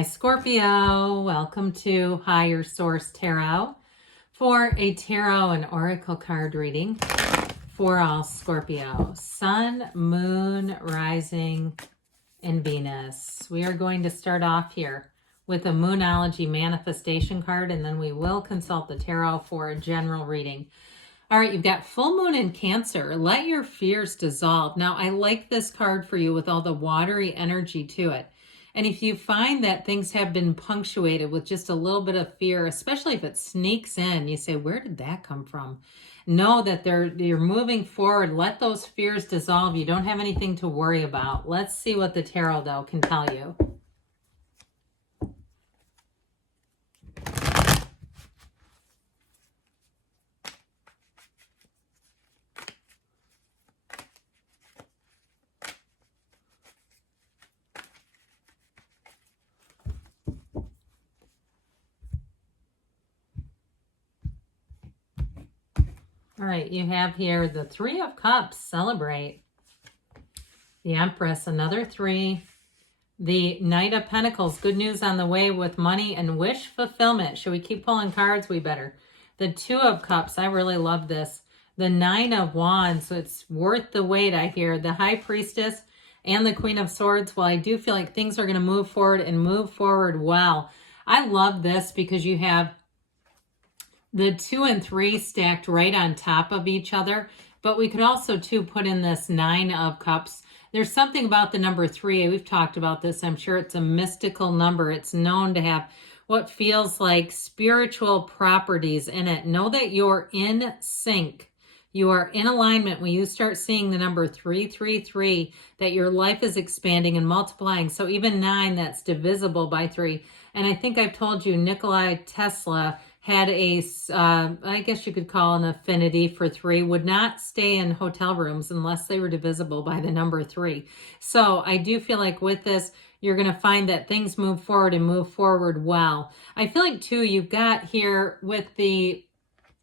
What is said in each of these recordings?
Hi Scorpio, welcome to Higher Source Tarot for a tarot and oracle card reading for all Scorpio. Sun, Moon, Rising, and Venus. We are going to start off here with a Moonology manifestation card, and then we will consult the tarot for a general reading. All right, you've got full moon in Cancer. Let your fears dissolve. Now, I like this card for you with all the watery energy to it. And if you find that things have been punctuated with just a little bit of fear, especially if it sneaks in, you say, where did that come from? Know that you're moving forward. Let those fears dissolve. You don't have anything to worry about. Let's see what the tarot, though, can tell you. All right, you have here the Three of Cups, celebrate. The Empress, another 3. The Knight of Pentacles, good news on the way with money and wish fulfillment. Should we keep pulling cards? We better. The Two of Cups, I really love this. The Nine of Wands, so it's worth the wait, I hear. The High Priestess and the Queen of Swords. Well, I do feel like things are going to move forward and move forward well. I love this because you have the 2 and 3 stacked right on top of each other. But we could also, too, put in this 9 of Cups. There's something about the number 3. We've talked about this. I'm sure it's a mystical number. It's known to have what feels like spiritual properties in it. Know that you're in sync. You are in alignment when you start seeing the number 333, that your life is expanding and multiplying. So even 9, that's divisible by 3. And I think I've told you, Nikola Tesla had a, I guess you could call an affinity for 3, would not stay in hotel rooms unless they were divisible by the number 3. So I do feel like with this, you're going to find that things move forward and move forward well. I feel like, too, you've got here with the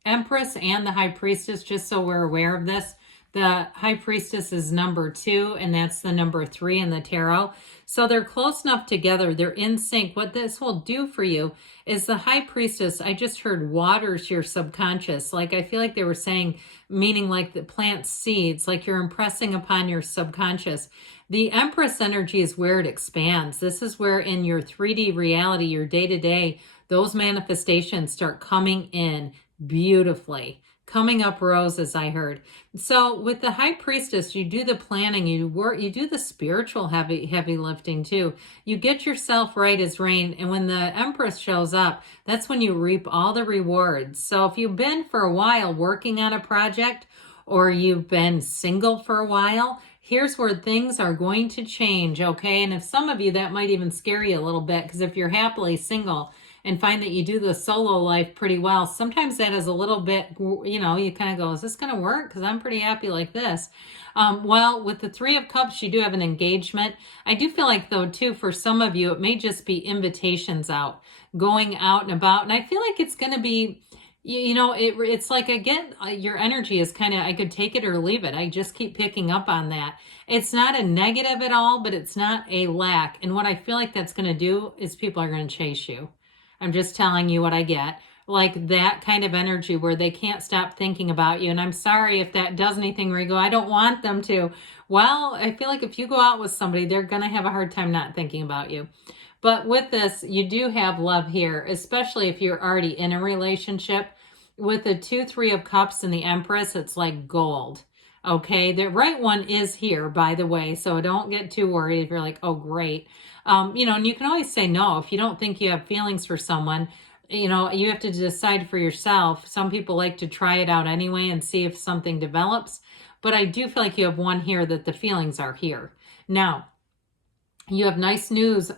Empress and the High Priestess, just so we're aware of this, the High Priestess is number 2, and that's the number 3 in the tarot. So they're close enough together. They're in sync. What this will do for you is the High Priestess, I just heard, waters your subconscious. Like, I feel like they were saying, meaning like the plant seeds, like you're impressing upon your subconscious. The Empress energy is where it expands. This is where in your 3D reality, your day-to-day, those manifestations start coming in beautifully. Coming up roses, I heard. So with the High Priestess, you do the planning, you do the spiritual heavy lifting too. You get yourself right as rain, and when the Empress shows up, that's when you reap all the rewards. So if you've been for a while working on a project, or you've been single for a while, here's where things are going to change, okay? And if some of you, that might even scare you a little bit, because if you're happily single and find that you do the solo life pretty well, sometimes that is a little bit, you know, you kind of go, is this going to work? Because I'm pretty happy like this. Well, with the 3 of Cups, you do have an engagement. I do feel like, though, too, for some of you, it may just be invitations out, going out and about. And I feel like it's going to be, you know, it's like, again, your energy is kind of, I could take it or leave it. I just keep picking up on that. It's not a negative at all, but it's not a lack. And what I feel like that's going to do is people are going to chase you. I'm just telling you what I get. Like that kind of energy where they can't stop thinking about you. And I'm sorry if that does anything where you go, I don't want them to. Well, I feel like if you go out with somebody, they're going to have a hard time not thinking about you. But with this, you do have love here, especially if you're already in a relationship. With the 2, 3 of Cups and the Empress, it's like gold. Okay, the right one is here, by the way, so don't get too worried if you're like, oh, great. You know, and you can always say no. If you don't think you have feelings for someone, you know, you have to decide for yourself. Some people like to try it out anyway and see if something develops. But I do feel like you have one here that the feelings are here. Now, you have nice news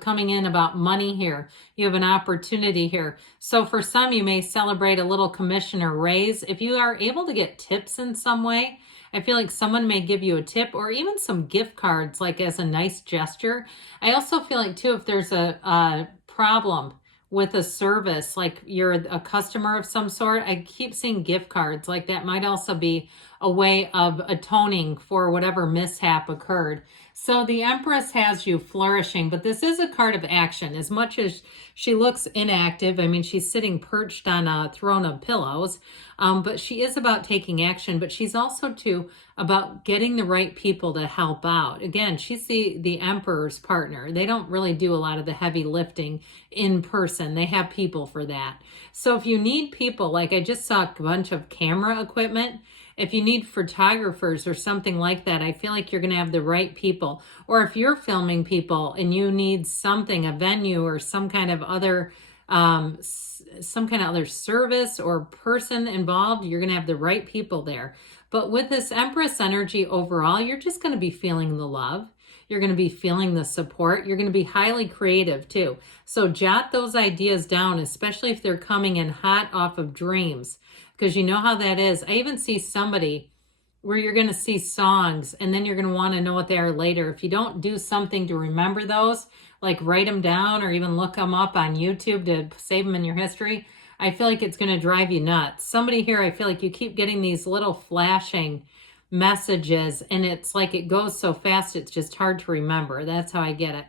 coming in about money here. You have an opportunity here. So for some, you may celebrate a little commission or raise. If you are able to get tips in some way, I feel like someone may give you a tip or even some gift cards, like as a nice gesture. I also feel like, too, if there's a problem with a service, like you're a customer of some sort, I keep seeing gift cards. Like that might also be a way of atoning for whatever mishap occurred. So the Empress has you flourishing, but this is a card of action. As much as she looks inactive, I mean, she's sitting perched on a throne of pillows, but she is about taking action, but she's also too about getting the right people to help out. Again, she's the Emperor's partner. They don't really do a lot of the heavy lifting in person. They have people for that. So if you need people, like I just saw a bunch of camera equipment, if you need photographers or something like that, I feel like you're going to have the right people. Or if you're filming people and you need something, a venue or some kind of other service or person involved, you're going to have the right people there. But with this Empress energy overall, you're just going to be feeling the love. You're going to be feeling the support. You're going to be highly creative too. So jot those ideas down, especially if they're coming in hot off of dreams, because you know how that is. I even see somebody where you're going to see songs and then you're going to want to know what they are later. If you don't do something to remember those, like write them down or even look them up on YouTube to save them in your history, I feel like it's going to drive you nuts. Somebody here, I feel like you keep getting these little flashing messages and it's like it goes so fast, it's just hard to remember. That's how I get it.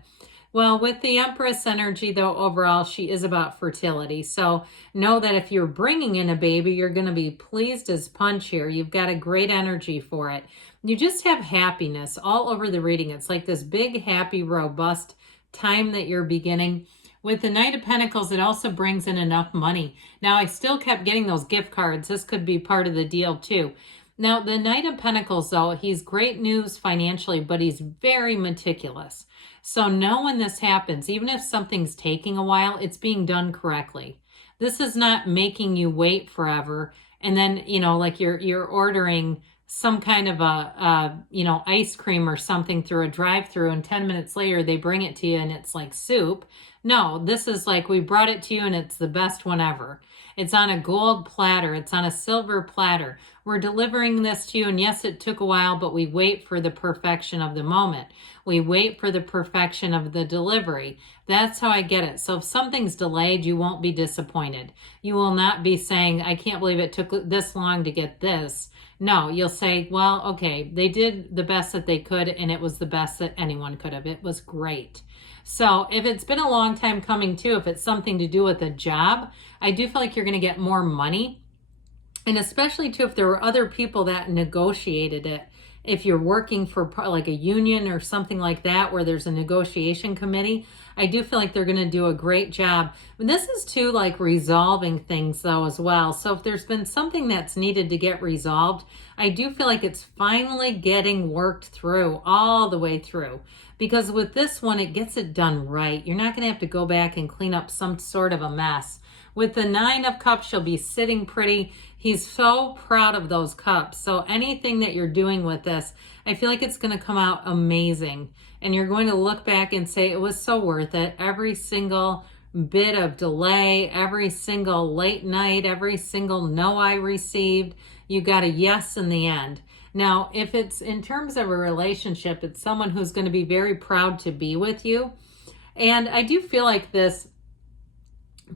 Well, with the Empress energy, though, overall, she is about fertility. So know that if you're bringing in a baby, you're going to be pleased as punch here. You've got a great energy for it. You just have happiness all over the reading. It's like this big, happy, robust time that you're beginning. With the Knight of Pentacles, it also brings in enough money. Now, I still kept getting those gift cards. This could be part of the deal, too. Now, the Knight of Pentacles, though, he's great news financially, but he's very meticulous. So know when this happens, even if something's taking a while, it's being done correctly. This is not making you wait forever. And then, you know, like you're ordering some kind of ice cream or something through a drive-through and 10 minutes later they bring it to you and it's like soup. No, this is like we brought it to you and it's the best one ever. It's on a gold platter. It's on a silver platter. We're delivering this to you, and yes, it took a while, but we wait for the perfection of the moment. We wait for the perfection of the delivery. That's how I get it. So if something's delayed, you won't be disappointed. You will not be saying, I can't believe it took this long to get this. No, you'll say, well, okay, they did the best that they could, and it was the best that anyone could have. It was great. So if it's been a long time coming too, if it's something to do with a job, I do feel like you're going to get more money. And especially too, if there were other people that negotiated it, if you're working for like a union or something like that, where there's a negotiation committee, I do feel like they're going to do a great job. But this is too like resolving things though as well. So if there's been something that's needed to get resolved, I do feel like it's finally getting worked through all the way through. Because with this one, it gets it done right. You're not going to have to go back and clean up some sort of a mess. With the 9 of Cups, she'll be sitting pretty. He's so proud of those cups. So anything that you're doing with this, I feel like it's going to come out amazing. And you're going to look back and say, it was so worth it. Every single bit of delay, every single late night, every single no I received, you got a yes in the end. Now, if it's in terms of a relationship, it's someone who's going to be very proud to be with you. And I do feel like this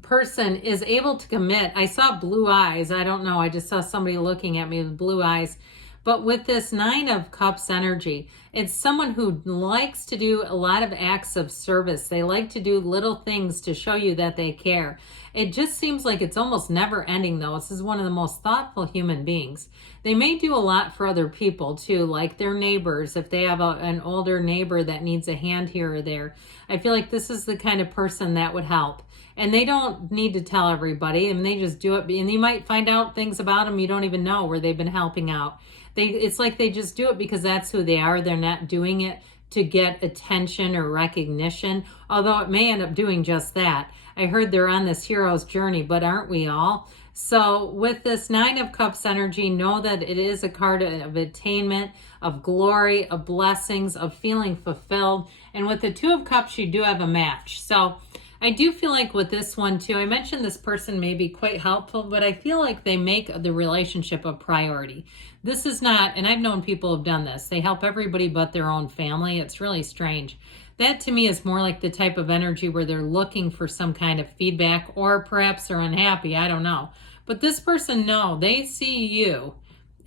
person is able to commit. I saw blue eyes. I don't know. I just saw somebody looking at me with blue eyes. But with this 9 of Cups energy, it's someone who likes to do a lot of acts of service. They like to do little things to show you that they care. It just seems like it's almost never ending though. This is one of the most thoughtful human beings. They may do a lot for other people too, like their neighbors. If they have an older neighbor that needs a hand here or there, I feel like this is the kind of person that would help. And they don't need to tell everybody, and they just do it. And you might find out things about them you don't even know where they've been helping out. It's like they just do it because that's who they are. They're not doing it to get attention or recognition, although it may end up doing just that. I heard they're on this hero's journey, but aren't we all? So with this 9 of Cups energy, know that it is a card of attainment, of glory, of blessings, of feeling fulfilled. And with the 2 of Cups, you do have a match. So I do feel like with this one too, I mentioned this person may be quite helpful, but I feel like they make the relationship a priority. This is not, and I've known people who've done this, they help everybody but their own family. It's really strange. That to me is more like the type of energy where they're looking for some kind of feedback, or perhaps they're unhappy, I don't know. But this person, no, they see you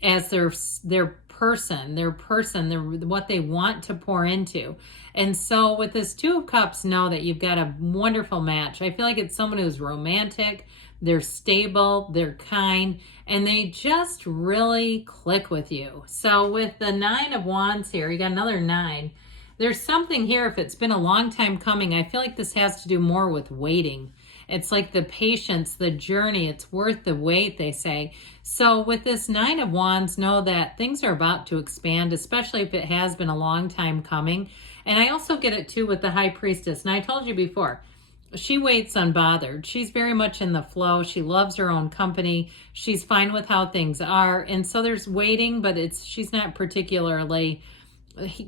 as their person, what they want to pour into. And so with this Two of Cups, know that you've got a wonderful match. I feel like it's someone who's romantic, they're stable, they're kind, and they just really click with you. So with the Nine of Wands here, you got another 9. There's something here, if it's been a long time coming, I feel like this has to do more with waiting. It's like the patience, the journey, it's worth the wait, they say. So with this Nine of Wands, know that things are about to expand, especially if it has been a long time coming. And I also get it too with the High Priestess. And I told you before, she waits unbothered. She's very much in the flow. She loves her own company. She's fine with how things are. And so there's waiting, but she's not particularly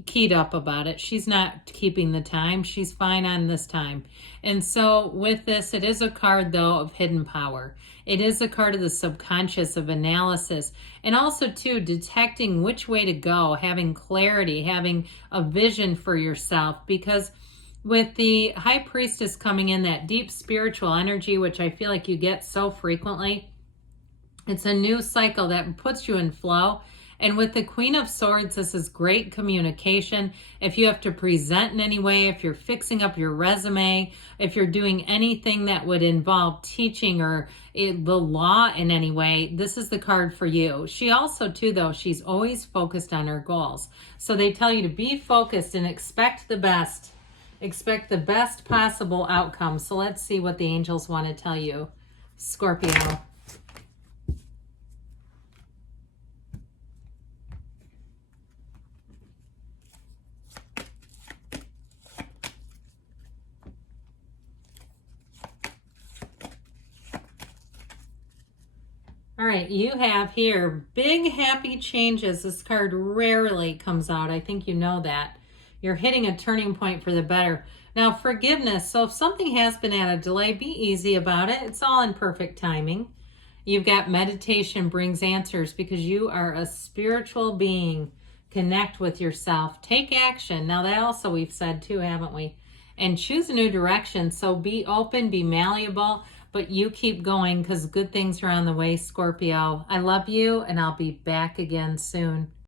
keyed up about it. She's not keeping the time. She's fine on this time. And so with this, it is a card though of hidden power. It is a card of the subconscious, of analysis, and also too detecting which way to go, having clarity, having a vision for yourself. Because with the High Priestess coming in, that deep spiritual energy, which I feel like you get so frequently, it's a new cycle that puts you in flow. And with the Queen of Swords, this is great communication. If you have to present in any way, if you're fixing up your resume, if you're doing anything that would involve teaching or the law in any way, this is the card for you. She also, too, though, she's always focused on her goals. So they tell you to be focused and expect the best. Expect the best possible outcome. So let's see what the angels want to tell you, Scorpio. All right, you have here big happy changes. This card rarely comes out. I think you know that. You're hitting a turning point for the better. Now, forgiveness. So if something has been at a delay, be easy about it. It's all in perfect timing. You've got meditation brings answers because you are a spiritual being. Connect with yourself. Take action. Now, that also we've said too, haven't we? And choose a new direction. So be open, be malleable. But you keep going because good things are on the way, Scorpio. I love you, and I'll be back again soon.